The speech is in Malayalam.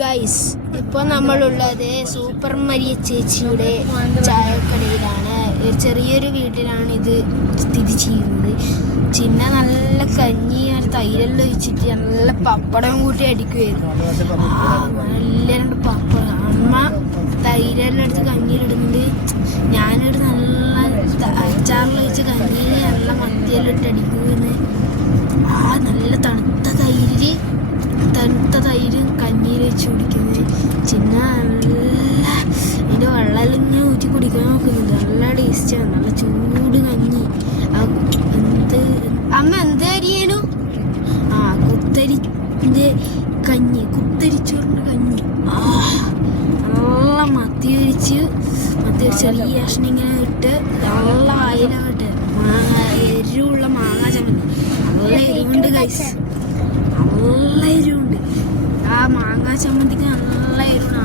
ഗൈസ്, ഇപ്പോൾ നമ്മളുള്ളത് സൂപ്പർ മരിയ ചേച്ചിയുടെ ചായക്കടയിലാണ്. ഒരു ചെറിയൊരു വീട്ടിലാണ് ഇത് സ്ഥിതി ചെയ്യുന്നത്. ചിന്ന നല്ല കഞ്ഞി തൈരെല്ലാം ഒഴിച്ചിട്ട് നല്ല പപ്പടം കൂട്ടി അടിക്കുമായിരുന്നു. നല്ല രണ്ട് പപ്പടം അമ്മ തൈരെല്ലാം എടുത്ത് കഞ്ഞിയിലിടുന്നുണ്ട്. ഞാനിവിടെ നല്ല അച്ചാറിൽ ഒഴിച്ച് കഞ്ഞിയിൽ നല്ല മത്തിയെല്ലാം ഇട്ട് അടിക്കുമെന്ന്. നല്ല തണുത്ത തൈര് കഞ്ഞിയിൽ വെച്ച് കുടിക്കുന്നത്. ചിന്ന നല്ല അതിൻ്റെ വെള്ളം ഇങ്ങനെ ഊറ്റി കുടിക്കാൻ നോക്കുന്നുണ്ട്. നല്ല ടേസ്റ്റാണ്. നല്ല ചൂട് കഞ്ഞി. അമ്മ എന്ത് അരിയേനു? കുത്തരിൻ്റെ കഞ്ഞി, കുത്തരിച്ചോറിൻ്റെ കഞ്ഞി. നല്ല മത്തി ചെറിയ കഷ്ണം ഇങ്ങനെ ഇട്ട് നല്ല വായിലാവട്ടെ. എരിവുള്ള മാങ്ങ ചമ്മന്തി. നല്ല എരിവുണ്ട് ഗൈസ്, നല്ല എരിവുണ്ട്. ആ മാങ്ങ ചമ്മന്തിക്ക് നല്ല എരിവുണ്ട്.